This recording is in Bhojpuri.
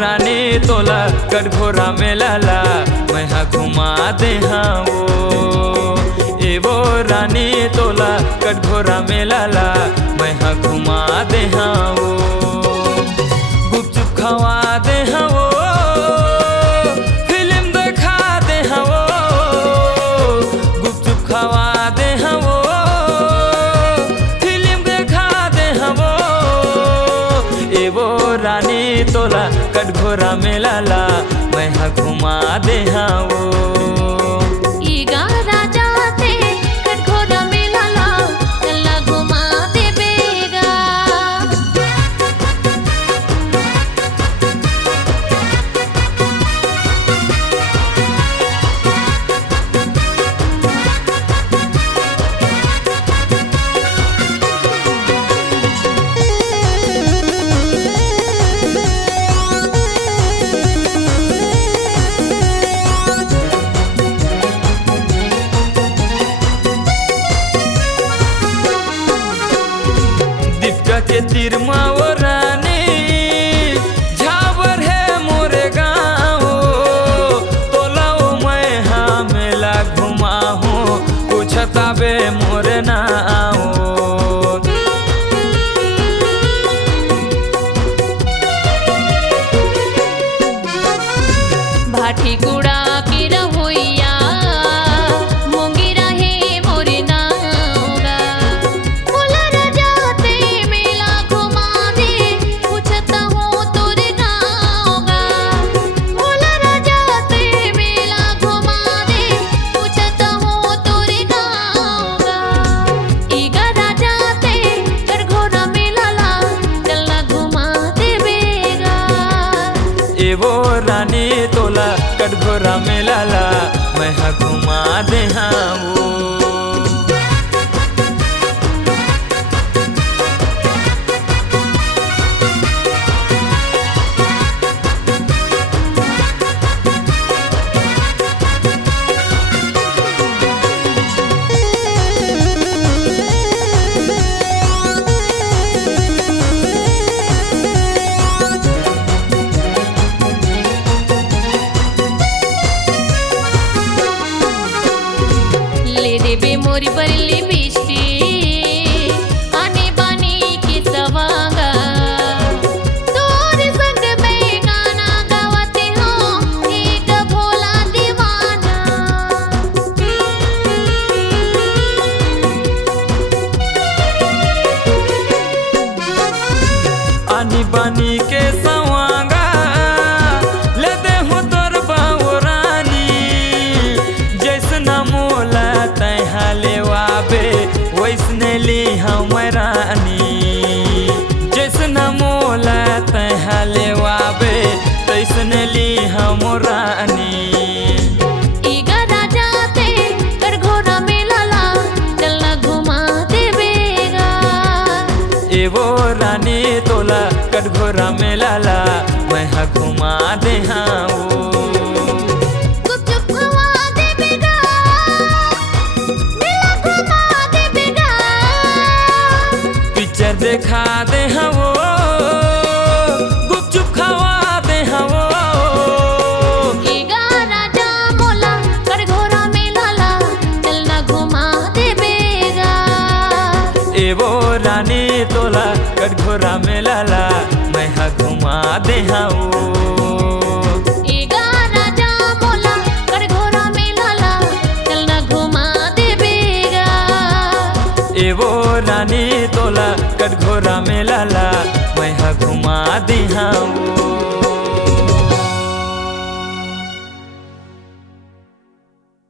रानी तोला कटघोरा में लाला मैं हाँ घुमा दे हाँ वो। ए वो रानी तोला कटघोरा में लाला मैं हाँ घुमा दे हाँ वो। गुपचुप खवा दे हाँ वो, फिल्म दिखा दे हाँ वो। गुपचुप खवा दे हाँ वो, फिल्म दिखा दे हाँ वो। ए वो रानी तोला कटघोरा में लाला मैं हाँ घुमा दे हाँ वो। के तिरमा वो रानी झावर है मोरे गाँव। तोला वो मैं हाँ मेला घुमा हूँ पूछता बे मोरे नाव। भाटी कुड़ा की रहोइया वो रानी तोला कटघोरा में लाला मैं हाँ घुमा दे हाँ वो। मोरी बरली बिस्टी आने बानी की सवांगा तोरे संग में गाना गावते हो एक भोला दीवाना। आनी बानी के सवांगा ले दे हूँ तोर बाबू रानी। जैसना मोला वैसने ली हम रानी। जैसना मोला तहले वाबे तैसने ली हम रानी। कटघोरा में लाला चलना घुमा देवेगा। ए वो रानी तोला कटघोरा में लाला मैं हाँ घुमा दे हाँ वो। देखा दे हाँ वो, गुपचुप खवा दे हाँ वो। राजा मोला कटघोरा में लाला चलना घुमा देवेगा। ए वो रानी तोला कटघोरा में लाला मैं हाँ घुमा दे हाँ वो। राजा मोला कटघोरा में लाला चलना घुमा देवेगा। ए वो रानी तोला कटघोरा में लाला मैं हाँ घुमा दी हाँ वो।